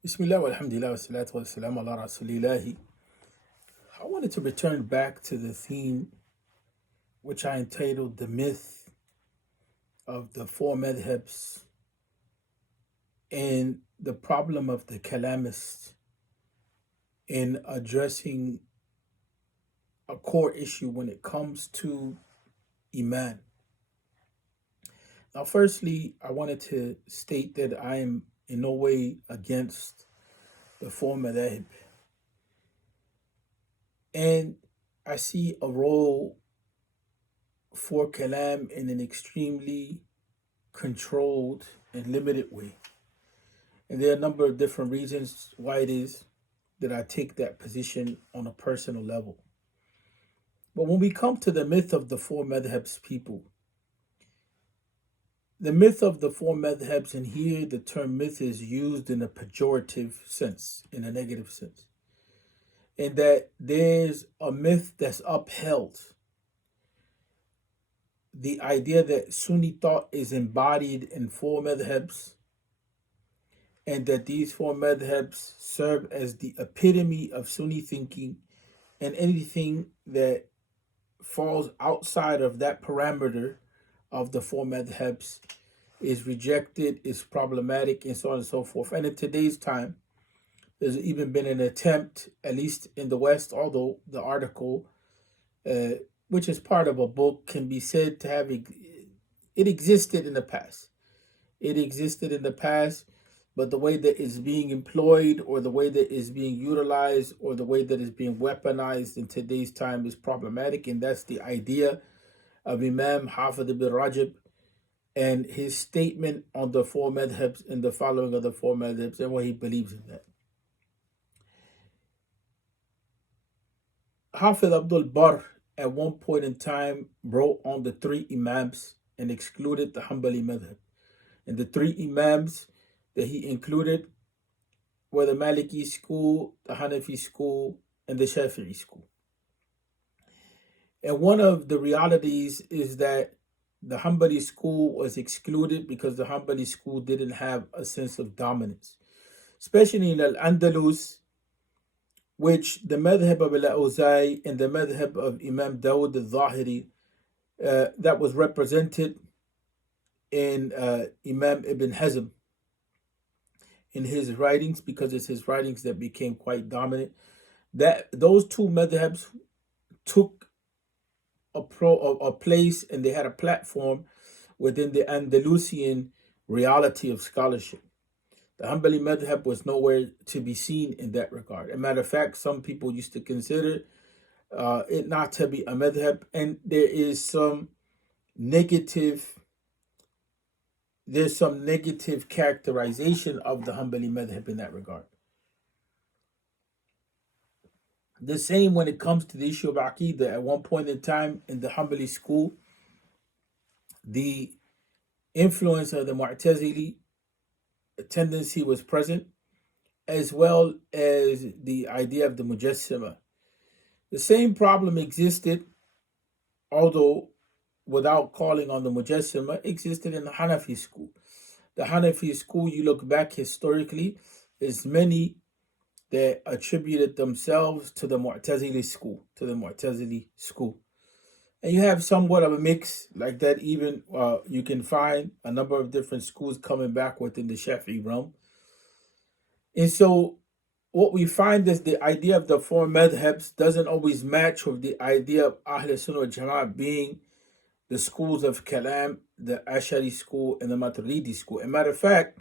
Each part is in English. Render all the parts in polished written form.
Bismillah walhamdulillah wassalatu wassalamu ala rasulillahi. I wanted to return back to the theme which I entitled The Myth of the Four Madhabs and the problem of the Kalamists in addressing a core issue when it comes to Iman. Now, firstly, I wanted to state that I am in no way against the four madhab. And I see a role for Kalam in an extremely controlled and limited way. And there are a number of different reasons why it is that I take that position on a personal level. But when we come to the myth of the four madhabs people, the myth of the four madhabs, and here the term myth is used in a pejorative sense, in a negative sense, in that there's a myth that's upheld. The idea that Sunni thought is embodied in four madhabs, and that these four madhabs serve as the epitome of Sunni thinking, and anything that falls outside of that parameter of the four madhabs is rejected, is problematic, and so on and so forth. And in today's time, there's even been an attempt, at least in the West, although the article, which is part of a book, can be said to have it existed in the past. It existed in the past, but the way that it's being employed, or the way that it's being utilized, or the way that it's being weaponized in today's time is problematic. And that's the idea of Imam Hafid ibn Rajab and his statement on the four madhabs and the following of the four madhabs and what he believes in that. Hafid Abdul Barr at one point in time wrote on the three Imams and excluded the Hanbali madhab. And the three Imams that he included were the Maliki school, the Hanafi school, and the Shafi'i school. And one of the realities is that the Hanbali school was excluded because the Hanbali school didn't have a sense of dominance, especially in Al-Andalus, which the madhab of Al-Awza'i and the madhab of Imam Dawud al-Zahiri, that was represented in Imam Ibn Hazm in his writings, because it's his writings that became quite dominant. That those two madhabs took a place, and they had a platform within the Andalusian reality of scholarship. The Hanbali madhab was nowhere to be seen in that regard. As a matter of fact, some people used to consider it not to be a madhab, and there's some negative characterization of the Hanbali madhab in that regard. The same when it comes to the issue of Aqidah. At one point in time in the Hanbali school, the influence of the Mu'tazili tendency was present, as well as the idea of the Mujassima. The same problem existed, although without calling on the Mujassima, existed in the Hanafi school. The Hanafi school, you look back historically, there's many that attributed themselves to the Mu'tazili school. And you have somewhat of a mix like that. Even you can find a number of different schools coming back within the Shafi'i realm. And so what we find is the idea of the four madhabs doesn't always match with the idea of Ahl Sunnah wal Jama'ah being the schools of Kalam, the Ash'ari school, and the Maturidi school. As a matter of fact,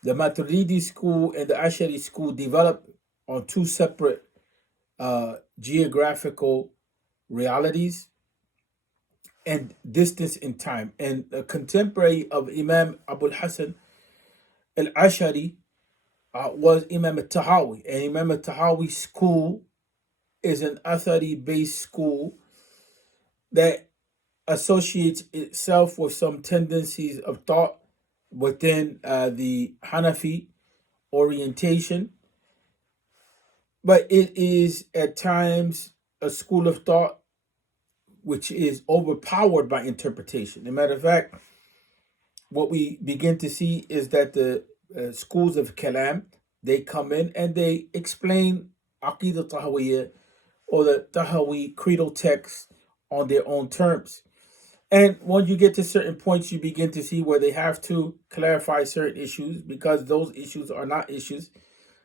the Maturidi school and the Ash'ari school developed on two separate geographical realities and distance in time. And a contemporary of Imam Abul Hasan al-Ash'ari was Imam al-Tahawi. And Imam al-Tahawi school is an Athari-based school that associates itself with some tendencies of thought within the Hanafi orientation, but it is at times a school of thought which is overpowered by interpretation. As a matter of fact, what we begin to see is that the schools of Kalam, they come in and they explain Aqidah Tahawiyya or the Tahawi creedal text on their own terms. And when you get to certain points, you begin to see where they have to clarify certain issues, because those issues are not issues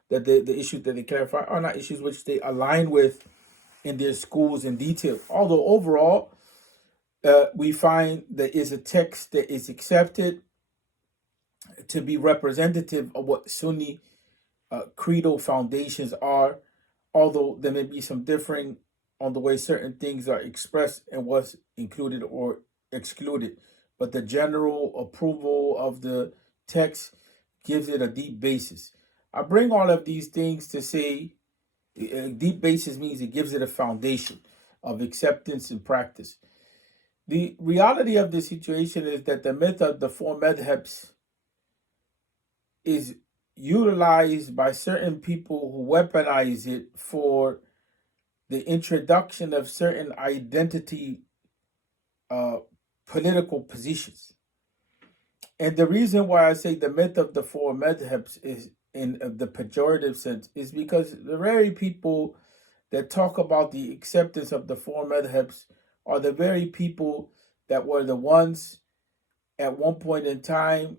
that the issues that they clarify are not issues which they align with in their schools in detail. Although overall, we find there is a text that is accepted to be representative of what Sunni creedal foundations are, although there may be some differing on the way certain things are expressed and what's included or excluded. But the general approval of the text gives it a deep basis. I bring all of these things to say a deep basis means it gives it a foundation of acceptance and practice. The reality of the situation is that the myth of the four madhabs is utilized by certain people who weaponize it for the introduction of certain identity political positions. And the reason why I say the myth of the four madhabs is in the pejorative sense is because the very people that talk about the acceptance of the four madhabs are the very people that were the ones at one point in time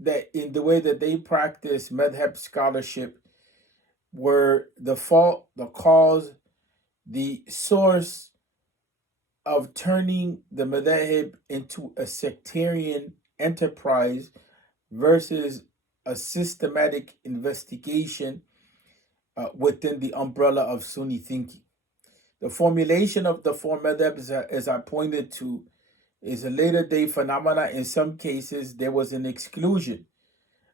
that in the way that they practice madhab scholarship were the fault, the cause, the source of turning the madhab into a sectarian enterprise versus a systematic investigation within the umbrella of Sunni thinking. The formulation of the four madhabs, as I pointed to, is a later day phenomena. In some cases, there was an exclusion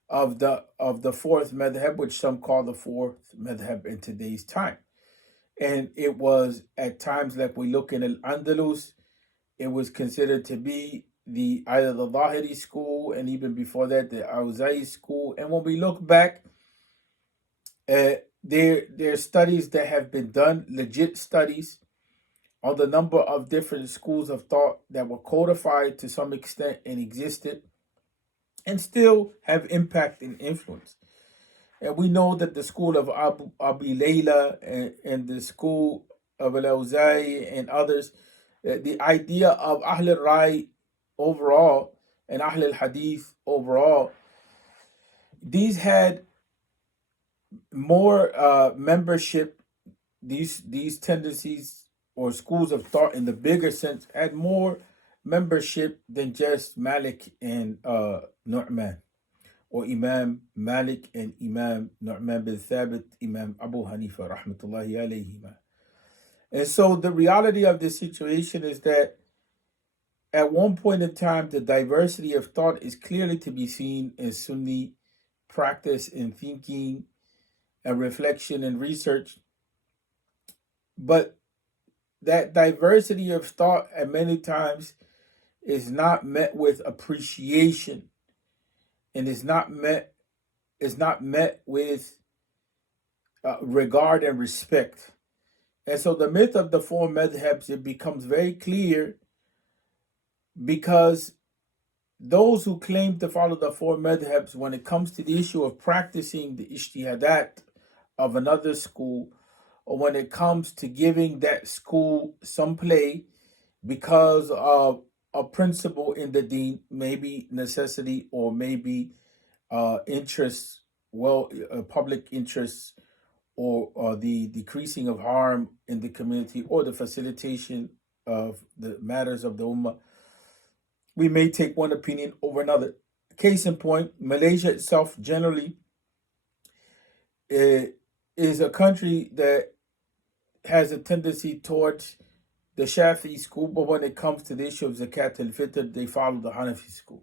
of the fourth madhab, which some call the fourth madhab in today's time. And it was at times, like we look in Al-Andalus, it was considered to be either the Zahiri school, and even before that, the Awza'i school. And when we look back, there are studies that have been done, legit studies, on the number of different schools of thought that were codified to some extent and existed and still have impact and influence. And we know that the school of Abi Layla and the school of Al-Awza'i and others, the idea of Ahl al-Rai overall and Ahl al-Hadith overall, these had more membership, these tendencies or schools of thought in the bigger sense had more membership than just Malik and Nu'man, or Imam Malik and Imam Nu'man bin Thabit, Imam Abu Hanifa rahmatullahi alayhima. And so the reality of the situation is that at one point in time, the diversity of thought is clearly to be seen in Sunni practice and thinking and reflection and research. But that diversity of thought at many times is not met with appreciation and is not met with regard and respect. And so the myth of the four madhabs, it becomes very clear because those who claim to follow the four madhabs, when it comes to the issue of practicing the ijtihadat of another school, or when it comes to giving that school some play because of a principle in the deen, maybe necessity or maybe interests, public interests, or the decreasing of harm in the community, or the facilitation of the matters of the ummah, we may take one opinion over another. Case in point, Malaysia itself generally is a country that has a tendency towards the Shafi'i school, but when it comes to the issue of Zakat al-Fitr, they follow the Hanafi school.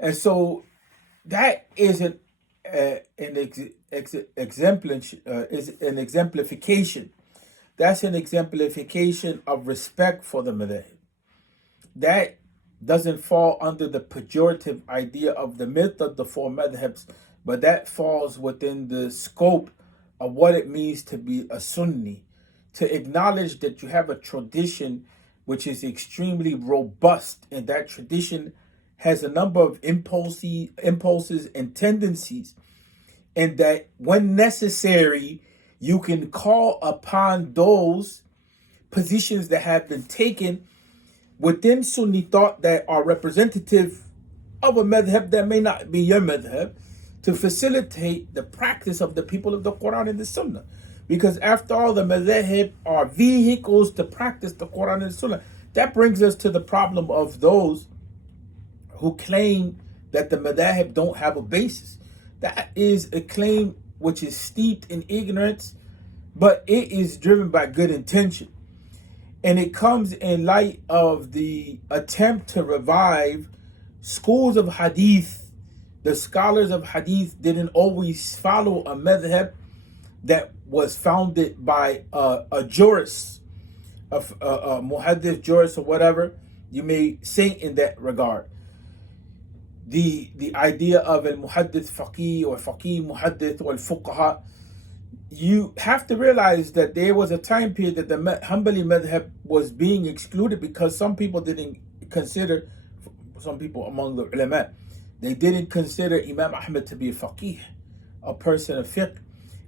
And so that is an exemplification. That's an exemplification of respect for the madhab. That doesn't fall under the pejorative idea of the myth of the four madhabs, but that falls within the scope of what it means to be a Sunni, to acknowledge that you have a tradition which is extremely robust, and that tradition has a number of impulses and tendencies, and that when necessary, you can call upon those positions that have been taken within Sunni thought that are representative of a madhab that may not be your madhab, to facilitate the practice of the people of the Quran and the Sunnah. Because after all, the madhab are vehicles to practice the Quran and the Sunnah. That brings us to the problem of those who claim that the madhab don't have a basis. That is a claim which is steeped in ignorance, but it is driven by good intention. And it comes in light of the attempt to revive schools of hadith. The scholars of hadith didn't always follow a madhab that was founded by a jurist, a muhaddith jurist, or whatever you may say in that regard. The idea of al-muhaddith faqih or faqih muhaddith or al-fuqaha, you have to realize that there was a time period that the Hanbali madhab was being excluded because some people didn't consider, some people among the ulama, they didn't consider Imam Ahmad to be a faqih, a person of fiqh.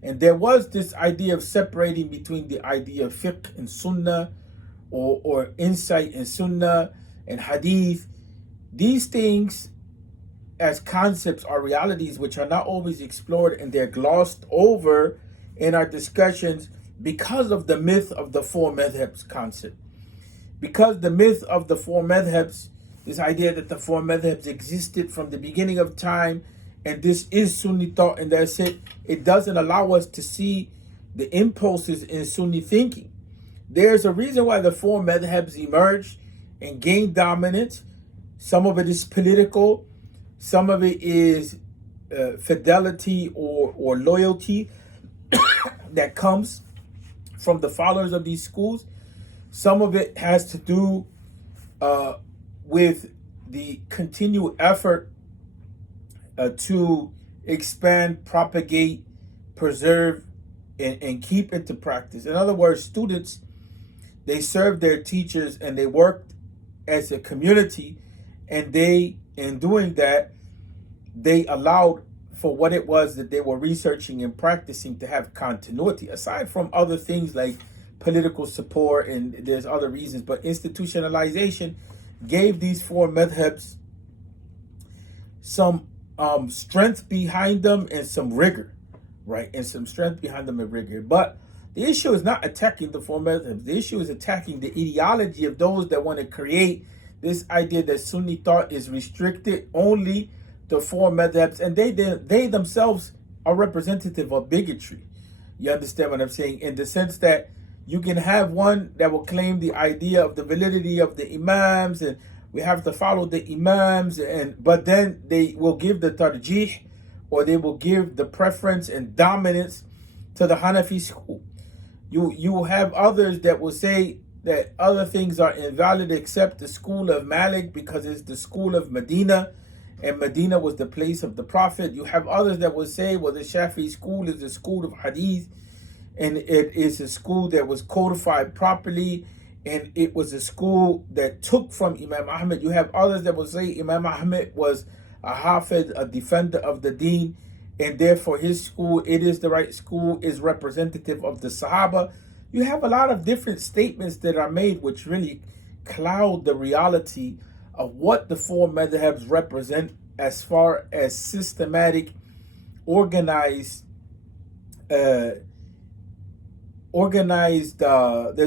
And there was this idea of separating between the idea of fiqh and sunnah, or insight in sunnah and hadith. These things as concepts are realities which are not always explored, and they're glossed over in our discussions because of the myth of the four madhabs concept. Because the myth of the four madhabs, this idea that the four madhabs existed from the beginning of time, and this is Sunni thought and that's it, it doesn't allow us to see the impulses in Sunni thinking. There's a reason why the four madhabs emerged and gained dominance. Some of it is political, some of it is fidelity or loyalty that comes from the followers of these schools. Some of it has to do with the continued effort to expand, propagate, preserve, and keep into practice. In other words, students, they served their teachers and they worked as a community, and they, in doing that, they allowed for what it was that they were researching and practicing to have continuity, aside from other things like political support, and there's other reasons, but institutionalization gave these four madhabs some strength behind them and some rigor, right? And some strength behind them and rigor. But the issue is not attacking the four madhabs. The issue is attacking the ideology of those that want to create this idea that Sunni thought is restricted only to four madhabs, and they themselves are representative of bigotry. You understand what I'm saying? In the sense that you can have one that will claim the idea of the validity of the imams, and we have to follow the imams, but then they will give the tarjih, or they will give the preference and dominance to the Hanafi school. You will have others that will say that other things are invalid except the school of Malik because it's the school of Medina, and Medina was the place of the Prophet. You have others that will say, well, the Shafi'i school is the school of Hadith, and it is a school that was codified properly, and it was a school that took from Imam Ahmad. You have others that will say Imam Ahmad was a hafid, a defender of the deen, and therefore his school, it is the right school, is representative of the Sahaba. You have a lot of different statements that are made which really cloud the reality of what the four madhabs represent as far as systematic, organized, there's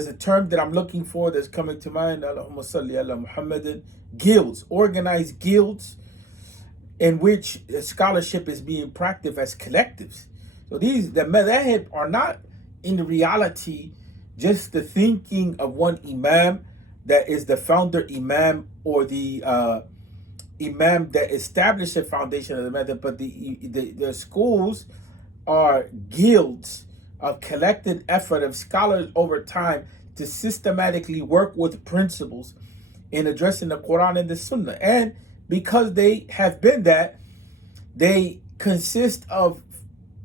a term that I'm looking for that's coming to mind, Allahumma salli ala Muhammadin, guilds, organized guilds in which scholarship is being practiced as collectives. So the madhab are not in reality just the thinking of one imam that is the founder imam, or the imam that established the foundation of the madhab, but the schools are guilds of collected effort of scholars over time to systematically work with principles in addressing the Quran and the Sunnah. And because they have been that, they consist of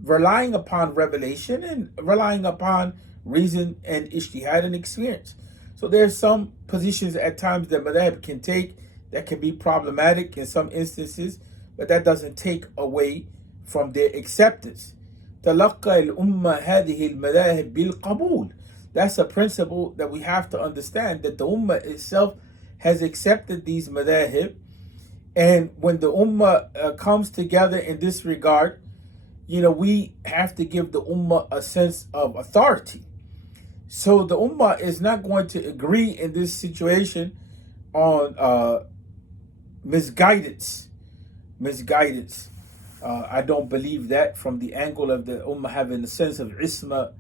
relying upon revelation and relying upon reason and ijtihad and experience. So there's some positions at times that madhab can take that can be problematic in some instances, but that doesn't take away from their acceptance. تلقى الأمة هذه المذاهب بالقبول. That's a principle that we have to understand, that the Ummah itself has accepted these madahib. And when the Ummah comes together in this regard, we have to give the Ummah a sense of authority. So the Ummah is not going to agree in this situation on misguidance. I don't believe that from the angle of the Ummah having a sense of isma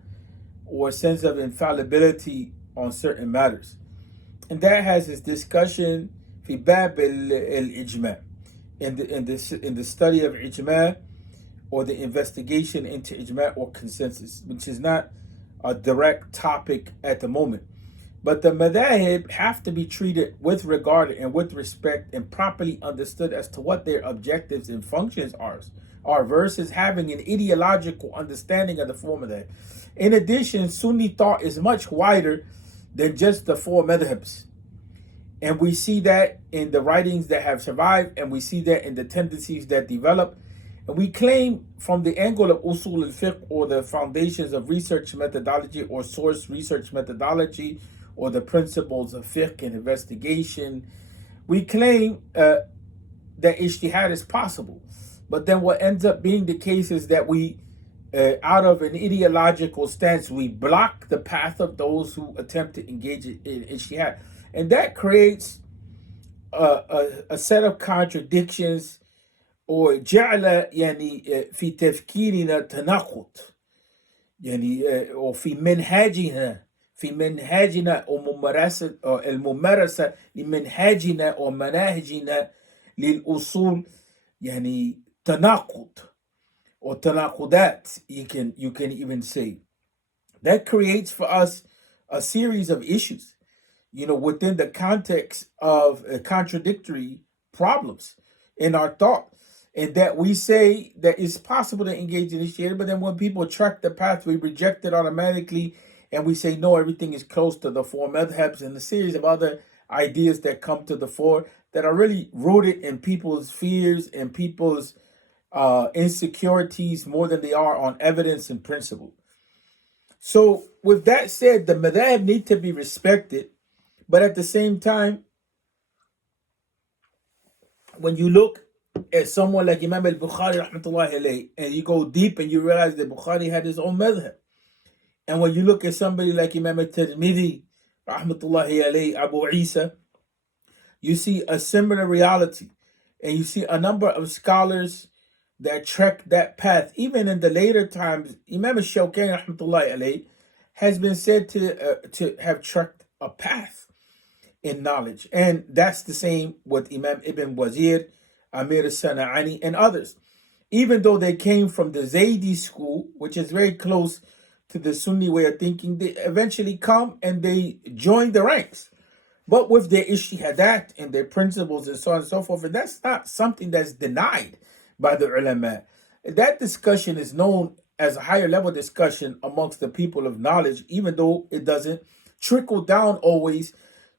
or a sense of infallibility on certain matters. And that has its discussion في باب الإجماع, in the study of ijma, or the investigation into ijma or consensus, which is not a direct topic at the moment. But the madahib have to be treated with regard and with respect and properly understood as to what their objectives and functions are versus having an ideological understanding of the four madhab. In addition, Sunni thought is much wider than just the four madhabs. And we see that in the writings that have survived, and we see that in the tendencies that develop. And we claim from the angle of usul al-fiqh, or the foundations of research methodology or source research methodology, or the principles of fiqh and investigation, we claim that ijtihad is possible. But then what ends up being the case is that we, out of an ideological stance, we block the path of those who attempt to engage in ijtihad. And that creates a set of contradictions, or جعل يعني في تفكيرنا تناقض، يعني وفي منهاجنا وممارسة الممارسة لمنهاجنا ومناهجنا للأصول، يعني تناقض or تناقضات, you can even say. That creates for us a series of issues, within the context of contradictory problems in our thought. And that we say that it's possible to engage in initiative, but then when people track the path, we reject it automatically, and we say, no, everything is close to the four madhabs and a series of other ideas that come to the fore that are really rooted in people's fears and people's insecurities more than they are on evidence and principle. So with that said, the madhab need to be respected, but at the same time, when you look at someone like Imam al-Bukhari rahmatullahi alayhi, and you go deep and you realize that Bukhari had his own madhab. And when you look at somebody like Imam al-Tirmidhi rahmatullahi alayhi, Abu Isa, you see a similar reality. And you see a number of scholars that trek that path. Even in the later times, Imam al-Shawkani rahmatullahi alayhi has been said to have trekked a path in knowledge. And that's the same with Imam Ibn Wazir, Amir al-Sana'ani, and others. Even though they came from the Zaydi school, which is very close to the Sunni way of thinking, they eventually come and they join the ranks. But with their ijtihadat and their principles and so on and so forth, and that's not something that's denied by the ulama. That discussion is known as a higher level discussion amongst the people of knowledge, even though it doesn't trickle down always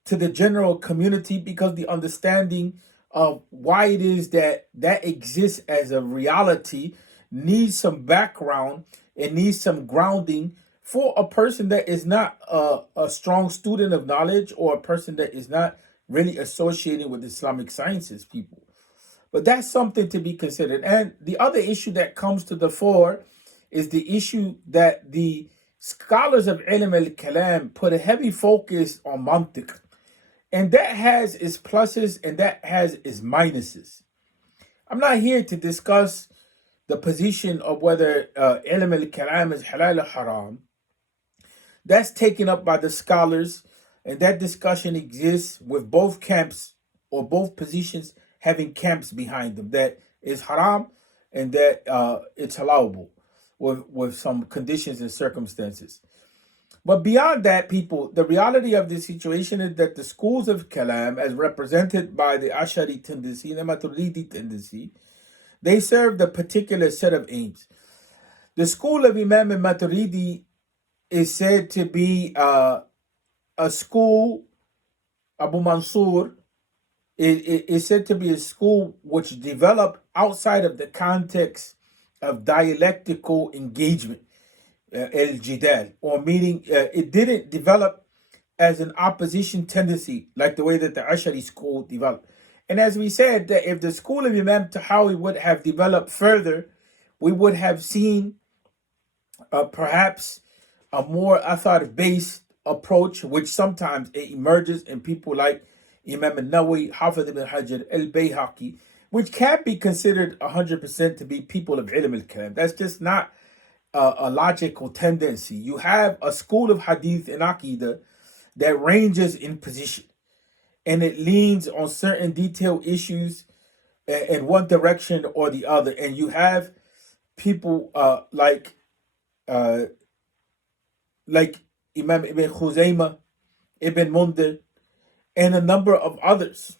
to the general community, because the understanding of why it is that exists as a reality needs some background, it needs some grounding for a person that is not a strong student of knowledge, or a person that is not really associated with Islamic sciences people. But that's something to be considered. And the other issue that comes to the fore is the issue that the scholars of ilm al-kalam put a heavy focus on mantiq. And that has its pluses and that has its minuses. I'm not here to discuss the position of whether ilm al-kalam is halal or haram. That's taken up by the scholars, and that discussion exists with both camps, or both positions having camps behind them, that is haram and that it's allowable with some conditions and circumstances. But beyond that, people, the reality of the situation is that the schools of Kalam, as represented by the Ashari tendency and the Maturidi tendency, they serve the particular set of aims. The school of Imam al-Maturidi is said to be a school, Abu Mansur, it is said to be a school which developed outside of the context of dialectical engagement, el-jidal, or meaning it didn't develop as an opposition tendency like the way that the Ashari school developed. And as we said, that if the school of Imam Tahawi would have developed further, we would have seen perhaps a more athar-based approach, which sometimes it emerges in people like Imam al-Nawawi, Hafid ibn Hajar, al-Bayhaqi, which can't be considered 100% to be people of ilm al-kalam. That's just not a logical tendency. You have a school of hadith and aqidah that ranges in position, and it leans on certain detailed issues in one direction or the other. And you have people like Imam Ibn Khuzaymah, Ibn Mundir, and a number of others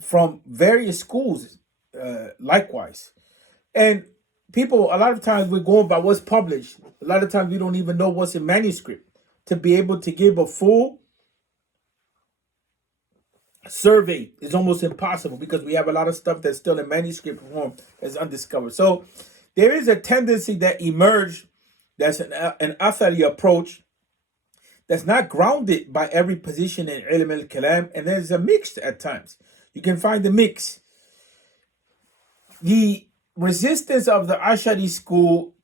from various schools likewise. And people, a lot of times we're going by what's published. A lot of times we don't even know what's in manuscript to be able to give a full survey is almost impossible because we have a lot of stuff that's still in manuscript form that's undiscovered. So there is a tendency that emerged that's an athari approach that's not grounded by every position in ilm al-kalam, and there's a mix at times. You can find the mix. The resistance of the Ashari school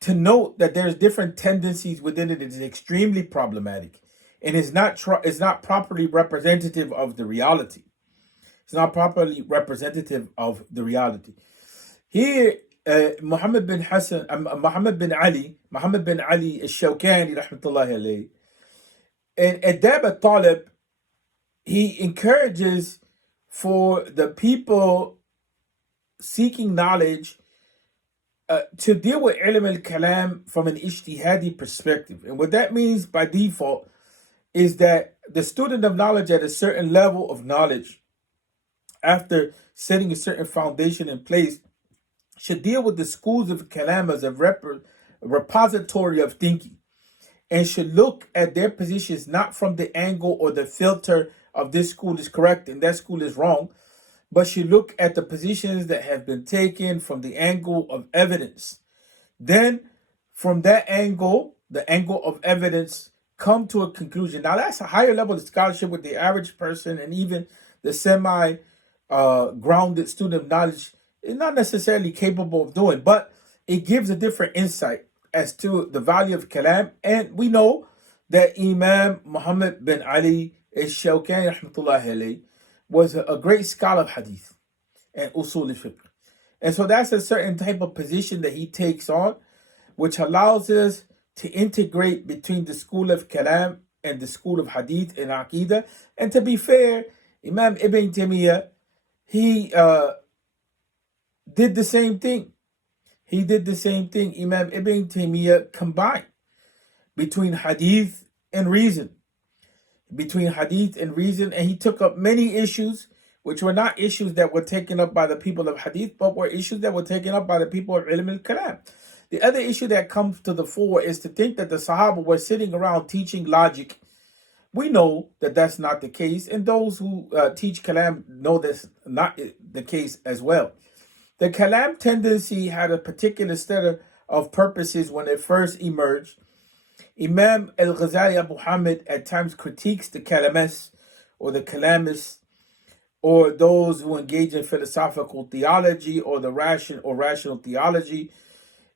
to note that there's different tendencies within it is extremely problematic, and is not properly representative of the reality. It's not properly representative of the reality. Here, Muhammad bin Ali al-Shawkani, rahmatullahi alayhi, in Adab al-Talib, he encourages for the people seeking knowledge to deal with ilm al-kalam from an ijtihadi perspective. And what that means by default is that the student of knowledge at a certain level of knowledge, after setting a certain foundation in place, should deal with the schools of kalam as a repository of thinking, and should look at their positions not from the angle or the filter of this school is correct and that school is wrong, but should look at the positions that have been taken from the angle of evidence. Then, from that angle, the angle of evidence, come to a conclusion. Now, that's a higher level of scholarship with the average person and even the semi-grounded student of knowledge is not necessarily capable of doing, but it gives a different insight as to the value of kalam. And we know that Imam Muhammad bin Ali al-Shawkani, rahmatullahi alayhi, was a great scholar of hadith and usul al-fiqh. And so that's a certain type of position that he takes on, which allows us to integrate between the school of kalam and the school of hadith and aqidah. And to be fair, Imam Ibn Taymiyyah, he did the same thing. Imam Ibn Taymiyyah combined between hadith and reason. And he took up many issues which were not issues that were taken up by the people of hadith, but were issues that were taken up by the people of ilm al-kalam. The other issue that comes to the fore is to think that the Sahaba were sitting around teaching logic. We know that that's not the case, and those who teach kalam know that's not the case as well. The kalam tendency had a particular set of purposes when it first emerged. Imam al-Ghazali Abu Hamid at times critiques the kalamists or the kalamists, or those who engage in philosophical theology or the rational theology,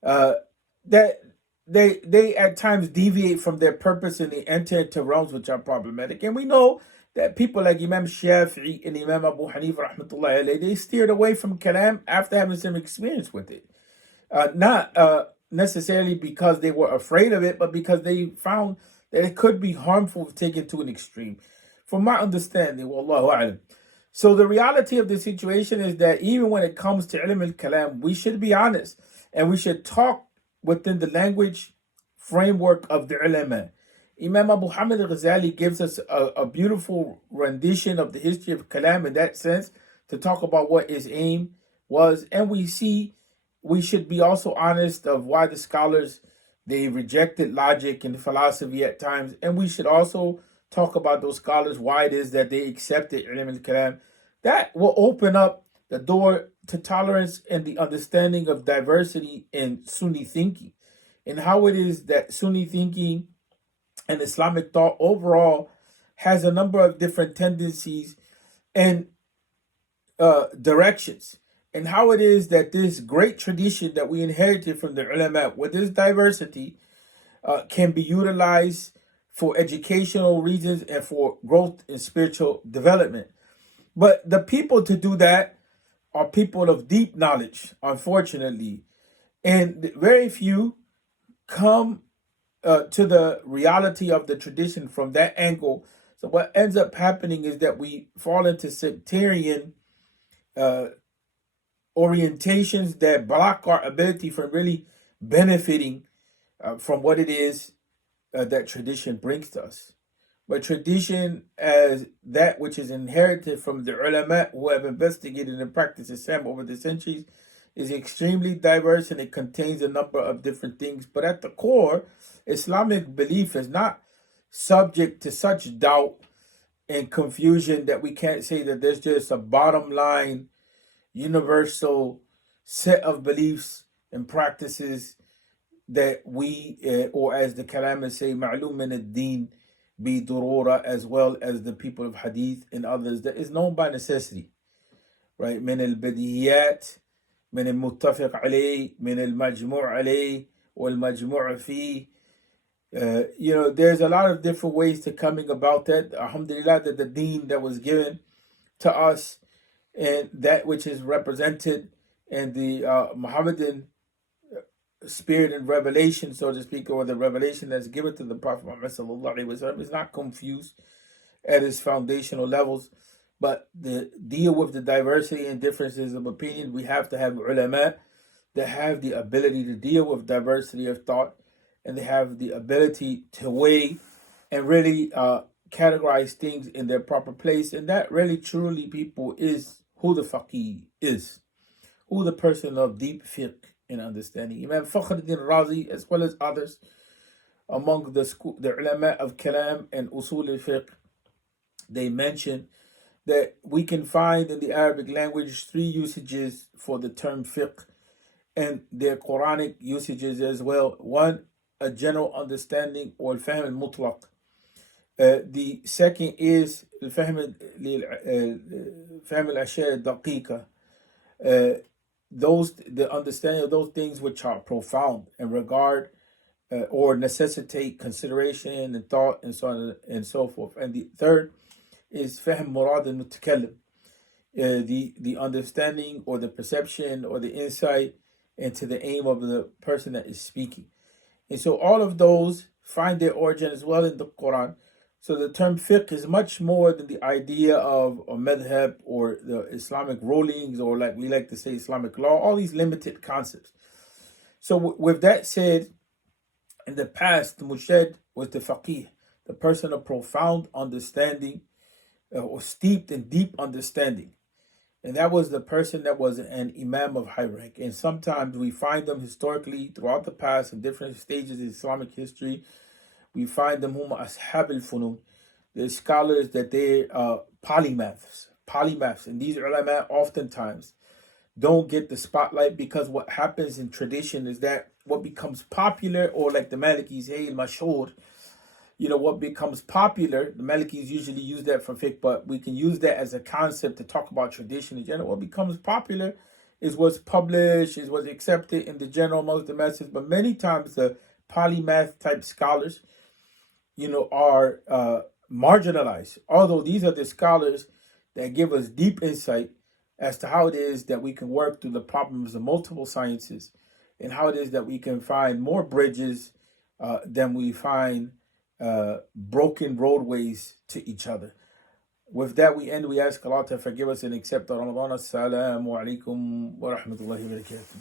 that they at times deviate from their purpose and they enter into realms which are problematic. And we know that people like Imam Shafi'i and Imam Abu Hanifa, rahmatullahi alayhi, they steered away from kalam after having some experience with it. Not necessarily because they were afraid of it, but because they found that it could be harmful if taken to an extreme. From my understanding, wallahu a'lam. So the reality of the situation is that even when it comes to ilm al-kalam, we should be honest and we should talk within the language framework of the ulama. Imam Abu Hamid al-Ghazali gives us a beautiful rendition of the history of kalam in that sense, to talk about what his aim was. And we see we should be also honest of why the scholars, they rejected logic and philosophy at times. And we should also talk about those scholars, why it is that they accepted ilm al-kalam. That will open up the door to tolerance and the understanding of diversity in Sunni thinking, and how it is that Sunni thinking and Islamic thought overall has a number of different tendencies and directions, and how it is that this great tradition that we inherited from the ulama with this diversity can be utilized for educational reasons and for growth and spiritual development. But the people to do that are people of deep knowledge, unfortunately, and very few come to the reality of the tradition from that angle. So what ends up happening is that we fall into sectarian uh, orientations that block our ability from really benefiting from what it is that tradition brings to us. But tradition, as that which is inherited from the ulama who have investigated and practiced Islam over the centuries, is extremely diverse and it contains a number of different things. But at the core, Islamic belief is not subject to such doubt and confusion that we can't say that there's just a bottom line, universal set of beliefs and practices that we, or as the Kalamists say, ma'lum min ad-din bi durura, as well as the people of Hadith and others, that is known by necessity, right? Min al-badihiyat, min al-muttafiq alayh, min al-majmu' alayh, wal-majmu' fi. There's a lot of different ways to coming about that. Alhamdulillah, that the deen that was given to us and that which is represented in the Muhammadan spirit and revelation, so to speak, or the revelation that's given to the Prophet Muhammad sallallahu alaihi wasallam, is not confused at its foundational levels. But the deal with the diversity and differences of opinion, we have to have ulama that have the ability to deal with diversity of thought, and they have the ability to weigh and really categorize things in their proper place. And that really truly, people, is who the faqih is, who the person of deep fiqh and understanding. Imam Fakhruddin Razi, as well as others among the ulama of Kalam and Usul al-Fiqh, they mention that we can find in the Arabic language 3 usages for the term fiqh, and their Quranic usages as well. One, a general understanding, or al-fahm al-mutlaq. The second is al-fahm al-ashya al-daqiqa. The understanding of those things which are profound and regard or necessitate consideration and thought, and so on and so forth. And the third is fahm murad al-mutakallim, the understanding or the perception or the insight into the aim of the person that is speaking. And so all of those find their origin as well in the Quran. So the term fiqh is much more than the idea of a madhab or the Islamic rulings, or like we like to say, Islamic law, all these limited concepts. So with that said, in the past, the mujtahid was the faqih, the person of profound understanding, or steeped in deep understanding. And that was the person that was an imam of high rank. And sometimes we find them historically throughout the past in different stages of Islamic history. We find them hum ashab al-funun, the scholars that they polymaths. And these ulama oftentimes don't get the spotlight, because what happens in tradition is that what becomes popular, or like the Malikis, hey, mashhur, what becomes popular, the Malikis usually use that for fiqh, but we can use that as a concept to talk about tradition in general. What becomes popular is what's published, is what's accepted in the general amongst the masses. But many times the polymath type scholars, are marginalized. Although these are the scholars that give us deep insight as to how it is that we can work through the problems of multiple sciences, and how it is that we can find more bridges than we find broken roadways to each other. With that, we end. We ask Allah to forgive us and accept our Ramadan. Assalamu alaikum wa rahmatullahi wa barakatuh.